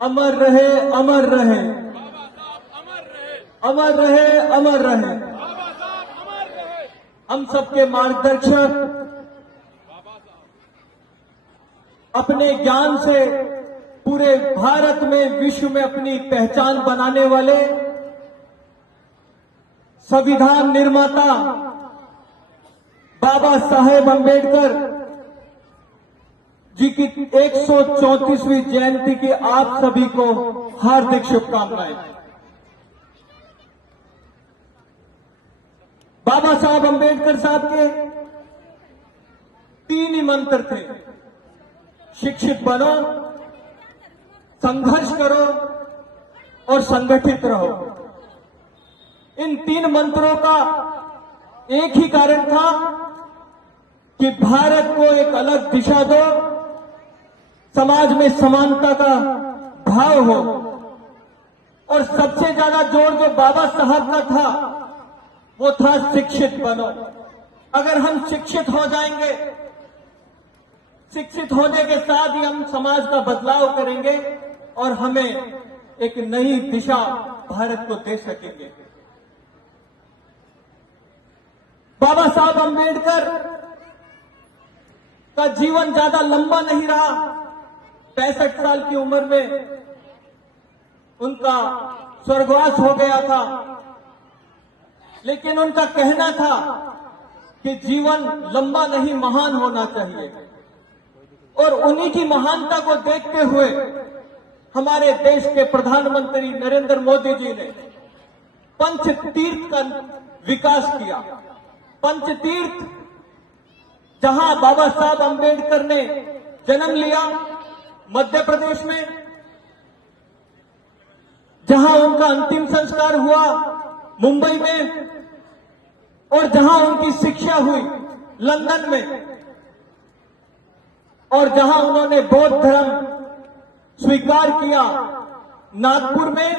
अमर रहे, अमर रहे, अमर रहे, अमर रहे। हम सबके मार्गदर्शक, अपने ज्ञान से पूरे भारत में, विश्व में अपनी पहचान बनाने वाले संविधान निर्माता बाबा साहेब अंबेडकर जी की 134वीं जयंती की आप सभी को हार्दिक शुभकामनाएं। बाबा साहब अंबेडकर साहब के 3 ही मंत्र थे, शिक्षित बनो, संघर्ष करो और संगठित रहो। इन 3 मंत्रों का एक ही कारण था कि भारत को एक अलग दिशा दो, समाज में समानता का भाव हो। और सबसे ज्यादा जोर जो बाबा साहब का था वो था शिक्षित बनो। अगर हम शिक्षित हो जाएंगे, शिक्षित होने के साथ ही हम समाज का बदलाव करेंगे और हमें एक नई दिशा भारत को दे सकेंगे। बाबा साहब अंबेडकर का जीवन ज्यादा लंबा नहीं रहा। 65 साल की उम्र में उनका स्वर्गवास हो गया था। लेकिन उनका कहना था कि जीवन लंबा नहीं, महान होना चाहिए। और उन्हीं की महानता को देखते हुए हमारे देश के प्रधानमंत्री नरेंद्र मोदी जी ने पंचतीर्थ का विकास किया। पंचतीर्थ, जहां बाबा साहब अंबेडकर ने जन्म लिया, मध्य प्रदेश में, जहां उनका अंतिम संस्कार हुआ मुंबई में, और जहां उनकी शिक्षा हुई लंदन में, और जहां उन्होंने बौद्ध धर्म स्वीकार किया नागपुर में,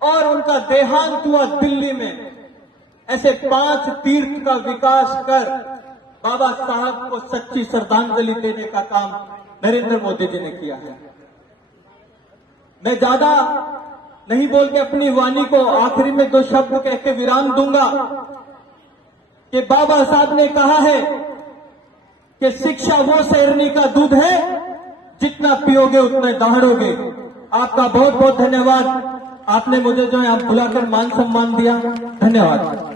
और उनका देहांत हुआ दिल्ली में। ऐसे 5 तीर्थ का विकास कर बाबा साहब को सच्ची श्रद्धांजलि देने का काम नरेंद्र मोदी जी ने किया है। मैं ज्यादा नहीं बोल के अपनी वाणी को आखिरी में 2 शब्द कह के विराम दूंगा कि बाबा साहब ने कहा है कि शिक्षा वो शेरनी का दूध है, जितना पियोगे उतना दहाड़ोगे। आपका बहुत बहुत धन्यवाद। आपने मुझे जो है आप बुलाकर मान सम्मान दिया, धन्यवाद।